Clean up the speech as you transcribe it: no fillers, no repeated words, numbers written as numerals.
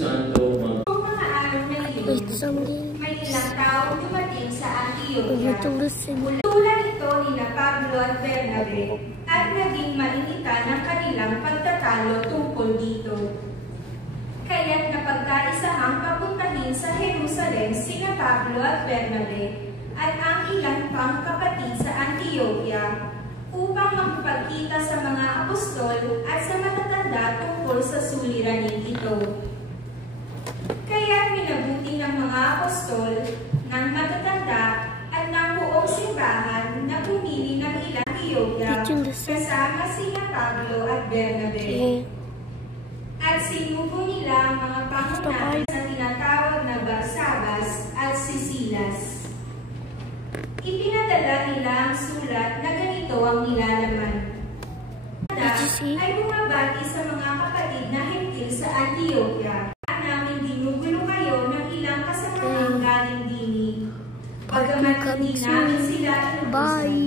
Santo Noong mga araw na iyon, may ilang tao dumating sa Antioquia. Tulad ito nina Pablo at Bernabe at naging mainitan ang kanilang pagtatalo tungkol dito. Kaya't napagkaisahang papuntahin sa Jerusalem sina Pablo at Bernabe at ang ilang pang kapatid sa Antioquia upang magpagkita sa mga apostol at sa matatanda tungkol sa suliraning ito. Kaya't minabuti ng mga apostol, ng matatanda at ng buong simbahan na pumili ng ilang Antioquia kasama sina Pablo at Bernabe. At sinubo nila ang mga pangunahan sa tinatawag na Barsabas at si Silas. Ipinadala nila ang sulat na ganito ang nilalaman. Ay bumabati sa mga kapatid na hentil sa Antioquia. Namin ginugulo kayo ng ilang kasamaang galing dini. Pagamat hindi namin sila inutusan.